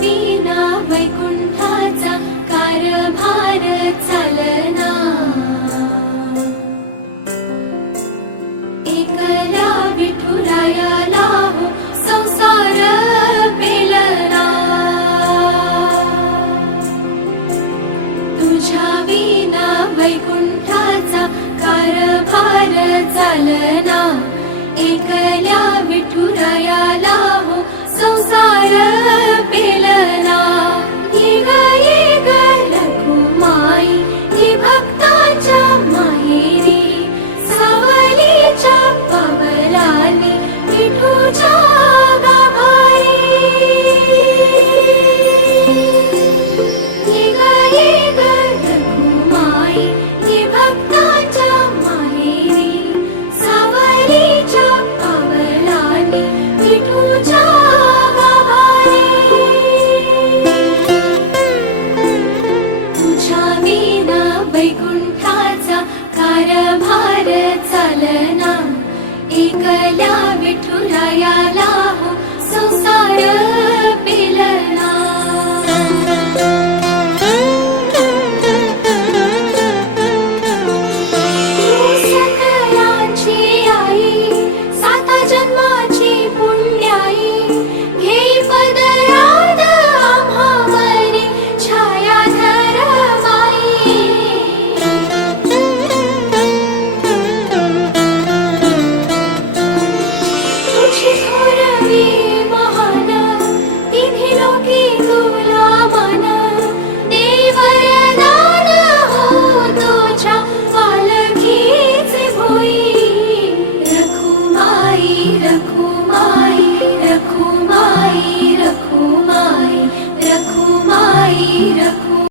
विना वैकुंठाचा कारभार चालना, एकल्या विठुरायाला हो संसार पेलना, तुझ्या विना वैकुंठाचा कारभार चालना, एकल्या विठुरायाला हो संसार पेलना। ये ग रखुमाई ही भक्ताच्या माहेरी, सावलीच्या पावलांनी विठूच्या गाभारी। ये ग रखुमाई ही भक्ताच्या माहेरी, सावलीच्या पावलांनी विठूच्या गाभारी। तुझ्या विना वैकुंठाचा कारभार चालना, एकल्या विठुरायाला हो संसार पेलना। तू सकळांची आई, सात जन्माची पुण्याई, घेई पदरात आम्हावरी छाया धर माई। तुझी थोरवी महान, तिन्ही लोकी तुला मान, देई वरदान हो तुझ्या पालखीचे भोई। रखुमाई रखुमाई रखुमाई रखुमाई रखुमाई रखु